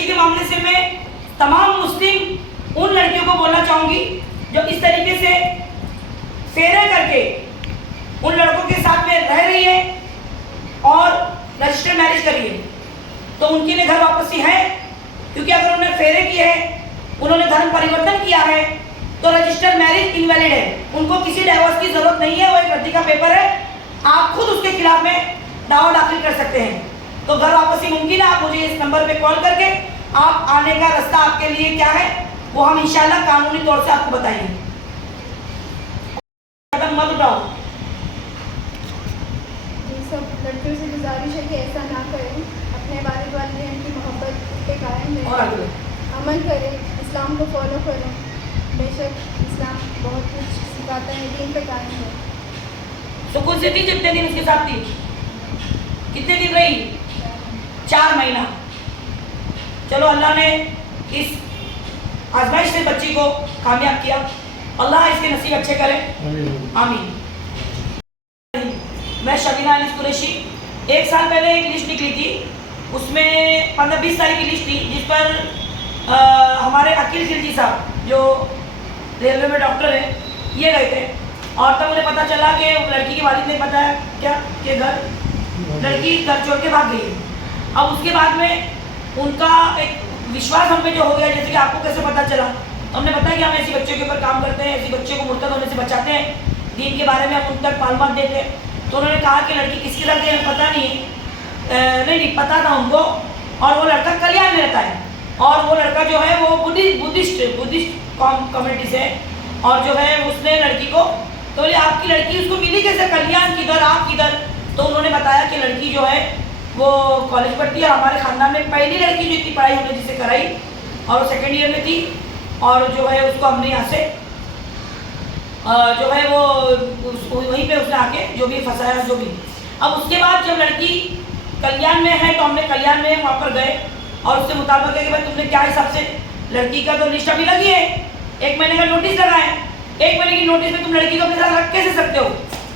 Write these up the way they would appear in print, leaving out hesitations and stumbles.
बच्ची के मामले से मैं तमाम मुस्लिम उन लड़कियों को बोलना चाहूँगी जो इस तरीके से फेरे करके उन लड़कों के साथ में रह रही है और रजिस्टर्ड मैरिज करी है, तो उनके लिए घर वापसी है। क्योंकि अगर उन्होंने फेरे किए हैं, उन्होंने धर्म परिवर्तन किया है, तो रजिस्टर्ड मैरिज इनवैलिड है, उनको किसी डाइवोर्स की जरूरत नहीं है, वो एक रद्दी का पेपर है, आप खुद उसके खिलाफ में दावा दाखिल कर सकते हैं। तो घर वापसी मुमकिन है। आप मुझे इस नंबर पे कॉल करके आप आने का रास्ता आपके लिए क्या है वो हम इंशाल्लाह कानूनी तौर से आपको बताएंगे। कदम मत उठाओ। सब लड़कियों से गुजारिश है कि ऐसा ना करें, अपने वालिद वालिदैन की मोहब्बत पे कायम रहें, अमल करें, इस्लाम को फॉलो करें। बेशक इस्लाम बहुत कुछ सिखाता है, दीन पे कायम है। सुकून से थी जितने दिन उसके साथ थी, कितने दिन रही? 4 महीना। चलो अल्लाह ने इस आजमाइश से बच्ची को कामयाब किया, अल्लाह इसके नसीब अच्छे करे, आमीन। मैं शबीना अली कुरैशी, 1 साल पहले एक लिस्ट निकली थी, उसमें 15-20 तारीख की लिस्ट थी, जिस पर हमारे अकील खिलजी साहब जो रेलवे में डॉक्टर हैं, ये गए थे। और तब मुझे पता चला कि लड़की के वालिद ने बताया क्या कि लड़की घर छोड़ के भाग गई है। अब उसके बाद में उनका एक विश्वास हम पे जो हो गया, जैसे कि आपको कैसे पता चला, तो हमने बताया कि हम ऐसी बच्चों के ऊपर काम करते हैं, ऐसी बच्चों को मुर्तद होने से बचाते हैं, दीन के बारे में हम उन तक मालूमात देते हैं। तो उन्होंने कहा कि लड़की किसके साथ है पता नहीं पता था उनको, और वो लड़का कल्याण में रहता है, और वो लड़का जो है वो बुद्धिस्ट कम्युनिटी से, और जो है उसने लड़की को, तो बोले आपकी लड़की उसको मिली कैसे, कल्याण किधर, आप किधर? तो उन्होंने बताया कि लड़की जो है वो कॉलेज पढ़ती है, हमारे ख़ानदान में पहली लड़की जो इतनी पढ़ाई हमने जिसे कराई, और वो 2nd ईयर में थी, और जो है उसको हमने यहाँ से जो है वो वहीं पे उसने आके जो भी फंसाया जो भी। अब उसके बाद जब लड़की कल्याण में है, तो हमने कल्याण में वहाँ पर गए और उससे मुताबिक है कि भाई तुमने क्या हिसाब से, लड़की का तो लिस्ट अभी लगी है, 1 महीने का नोटिस लगा है, 1 महीने की नोटिस में तुम लड़की को अपने साथ रख कैसे सकते हो?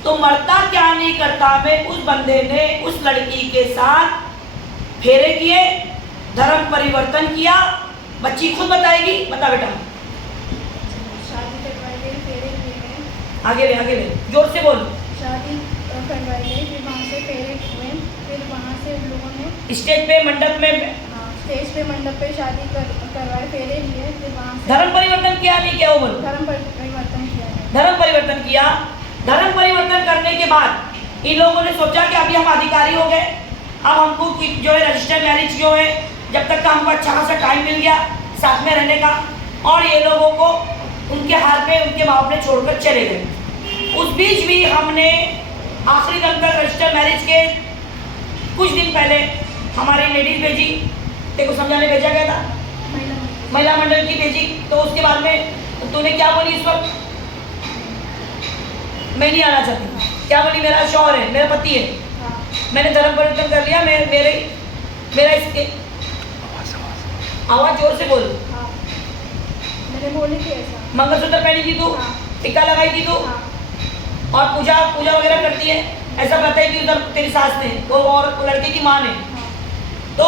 तो मरता क्या नहीं करता में उस बंदे ने उस लड़की के साथ फेरे किए, धर्म परिवर्तन किया। बच्ची खुद बताएगी, बता बेटा। शादी करवाई गई, फेरे किए गए। आगे ले, जोर से बोल। शादी करवाई गई, फिर वहाँ से फेरे हुए, फिर वहाँ से उन लोगों ने स्टेज पे, मंडप में, स्टेज पे मंडप पे शादी करवाए, फेरे लिए, फिर वहाँ से धर्म परिवर्तन किया नहीं क्या? वो बोलो। धर्म परिवर्तन किया है। धर्म परिवर्तन किया। धर्म परिवर्तन करने के बाद इन लोगों ने सोचा कि अभी हम अधिकारी हो गए, अब हमको जो है रजिस्टर्ड मैरिज जो है, जब तक का हमको अच्छा खासा टाइम मिल गया साथ में रहने का, और ये लोगों को उनके हाथ में उनके माँ बाप ने छोड़कर चले गए। उस बीच भी हमने आखिरी दम तक रजिस्टर्ड मैरिज के कुछ दिन पहले हमारी लेडीज भेजी, तेको समझाने भेजा गया था, महिला मंडल की भेजी। तो उसके बाद में तूने क्या बोली इस वक्त? मैं नहीं आना चाहती। क्या बोली? मेरा शौहर है, मेरा पति है, मैंने धर्म परिवर्तन कर लिया, मेरा इसके आवाज जोर से बोल। मैंने बोली थी ऐसा। मंगलसूत्र पहनी थी तू, टिक्का लगाई थी तू, और पूजा वगैरह करती है, ऐसा बताई कि उधर तेरी सास ने तो, और लड़के की माँ ने, तो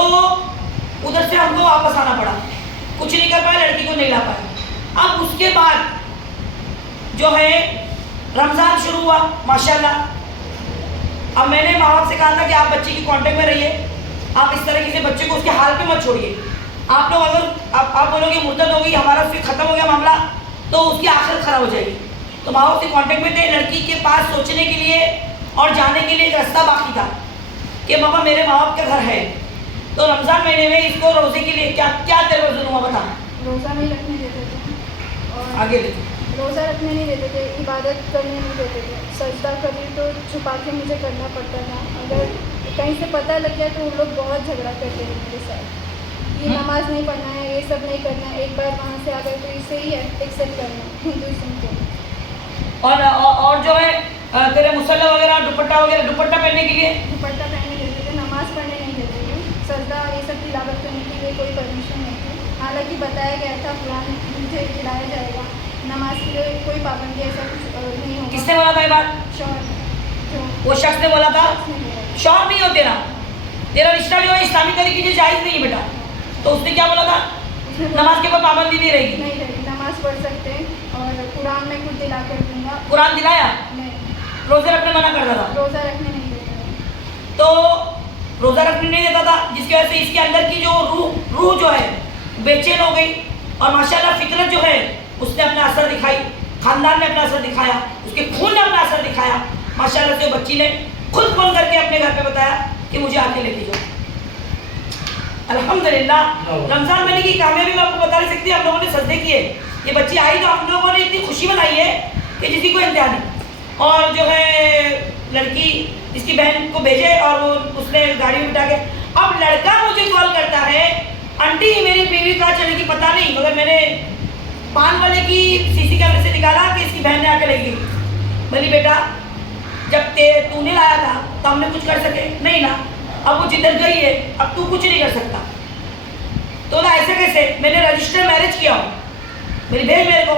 उधर से हमको वापस आना पड़ा, कुछ नहीं कर पाए, लड़की को नहीं ला पाए। अब उसके बाद जो है रमज़ान शुरू हुआ माशाल्लाह। अब मैंने माँ बाप से कहा था कि आप बच्चे की कांटेक्ट में रहिए, आप इस तरह से बच्चे को उसके हाल पे मत छोड़िए। आप लोग अगर आप बोलोगे मुर्तद हो गई, हमारा फिर ख़त्म हो गया मामला, तो उसकी आखिरत ख़राब हो जाएगी। तो माँ बाप से कांटेक्ट में थे, लड़की के पास सोचने के लिए और जाने के लिए एक रास्ता बाकी था कि बाबा मेरे माँ बाप का घर है। तो रमज़ान महीने में इसको रोज़े के लिए क्या तेरे को जुल्म बता? रोज़ा नहीं रखने देते थे, और आगे रोज़ा रखने नहीं देते थे, इबादत करने नहीं देते थे, सजदा कभी तो छुपा के मुझे करना पड़ता था। अगर कहीं से पता लग गया तो उन लोग बहुत झगड़ा करते थे मेरे साथ, ये नमाज नहीं पढ़ना है, ये सब नहीं करना है, एक बार वहाँ से आ गए तो इसे ही एक्सेप्ट करना है हिंदुइज्म को। और जो है तेरे मुसल्ला वगैरह दुपट्टा पहनने के लिए, दुपट्टा पहनने देते थे, नमाज पढ़ने नहीं देते थे, सजदा ये सब तिलावत करने के लिए कोई परमिशन नहीं थी। हालांकि बताया गया था कुरान मुझे खिलाया जाएगा, नमाज के लिए कोई पाबंदी ऐसा कुछ नहीं होगा। किसने बोला था ये बात? शौहर, वो शख्स ने बोला था। शौहर नहीं हो तेरा रिश्ता जो है इस्लामी तरीके से जायज़ नहीं है बेटा। तो उसने क्या बोला? उसने नमाज के ऊपर पाबंदी नहीं रहेगी? नहीं रहेगी, नमाज पढ़ सकते हैं और कुरान में कुछ दिला कर दूंगा। कुरान दिलाया? नहीं, रोजे रखने मना करता था? रोज़ा रखने नहीं देते। तो रोजा रखने नहीं देता था, जिसकी वजह से इसके अंदर की जो रूह जो है बेचैन हो गई, और माशाल्लाह फितरत जो है उसने अपना असर दिखाई, खानदान ने अपना असर दिखाया, उसके खून ने अपना असर दिखाया। माशाल्लाह से बच्ची ने खुद फोन करके अपने घर पे बताया कि मुझे आके लेके जाओ। अल्हम्दुलिल्लाह रमजान महीने की कामयाबी मैं आपको बता नहीं सकती। हम लोगों ने सजदे किए, ये बच्ची आई तो हम लोगों ने इतनी खुशी बनाई है कि जिसकी कोई इंतजार नहीं। और जो है लड़की इसकी बहन को भेजे और वो उसने गाड़ी में बिठा के, अब लड़का मुझे कॉल करता है, आंटी मेरी बीवी कहाँ चलेगी पता नहीं, मगर मैंने पान वाले की सीसी कैमरे से निकाला कि इसकी बहन ने आके लेगी। बोली बेटा जब तूने लाया था तो हमने कुछ कर सके नहीं ना, अब वो जिधर गई है अब तू कुछ नहीं कर सकता। तो ना ऐसे कैसे, मैंने रजिस्टर मैरिज किया हूँ, मेरी भेज मेरे को,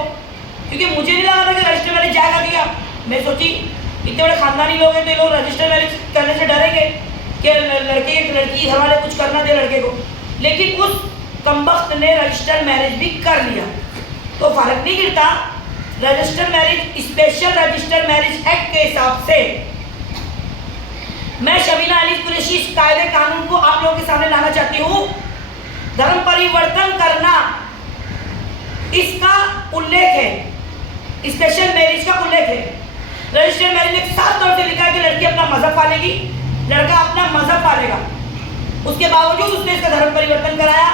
क्योंकि मुझे नहीं लगा था कि रजिस्टर मैरिज जाएगा किया। मैं सोची इतने बड़े खानदानी लोग हैं तो ये लोग रजिस्टर मैरिज करने से डरेंगे कि लड़की घर वाले कुछ करना दे लड़के को, लेकिन उस कमबख्त ने रजिस्टर मैरिज भी कर लिया। तो फर्क नहीं गिरता, register marriage special register marriage act के हिसाब से मैं शबीना अली कुरैशी इस कायदे कानून को आप लोगों के सामने लाना चाहती हूँ। धर्म परिवर्तन करना इसका उल्लेख है, स्पेशल मैरिज का उल्लेख है। रजिस्टर मैरिज में साफ तौर से लिखा है कि लड़की अपना मजहब पालेगी, लड़का अपना मजहब पालेगा। उसके बावजूद उसने इसका धर्म परिवर्तन कराया,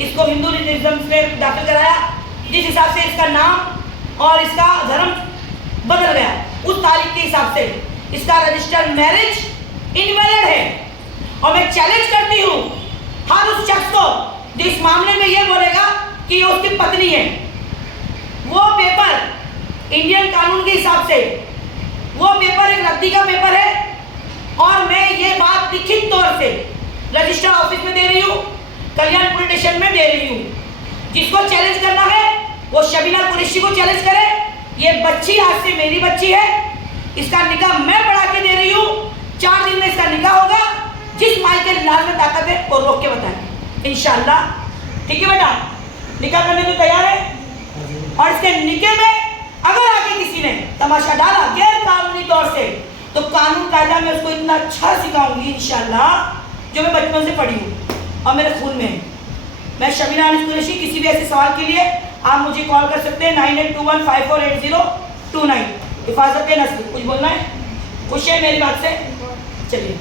इसको हिंदुइज्म में दाखिल कराया, जिस हिसाब से इसका नाम और इसका धर्म बदल गया, उस तारीख के हिसाब से इसका रजिस्टर मैरिज इनवैलिड है। और मैं चैलेंज करती हूँ हर उस शख्स को जो इस मामले में यह बोलेगा कि ये उसकी पत्नी है। वो पेपर इंडियन कानून के हिसाब से वो पेपर एक रद्दी का पेपर है, और मैं ये बात लिखित तौर से रजिस्टर ऑफिस में दे रही हूँ, कल्याण पुलिस स्टेशन में दे रही हूँ। जिसको चैलेंज करना है वो शबीना कुरैशी को चैलेंज करे। ये बच्ची आज से मेरी बच्ची है, इसका निकाह मैं पढ़ा के दे रही हूँ, 4 दिन में इसका निकाह होगा। जिस माई के लाल में ताकत है वो रोक के बताएं इंशाअल्लाह। ठीक है बेटा, निकाह करने को तैयार है? और इसके निकाह में अगर आगे किसी ने तमाशा डाला गैर कानूनी तौर से, तो कानून कायदा में उसको इतना अच्छा सिखाऊंगी इंशाअल्लाह जो मैं बचपन से पढ़ी हूँ और मेरे खून में है। मैं शबीना अली कुरैशी, किसी भी ऐसे सवाल के लिए आप मुझे कॉल कर सकते हैं 9821548029। हिफाजत नस्ल। कुछ बोलना है? खुश है मेरी बात से? चलिए।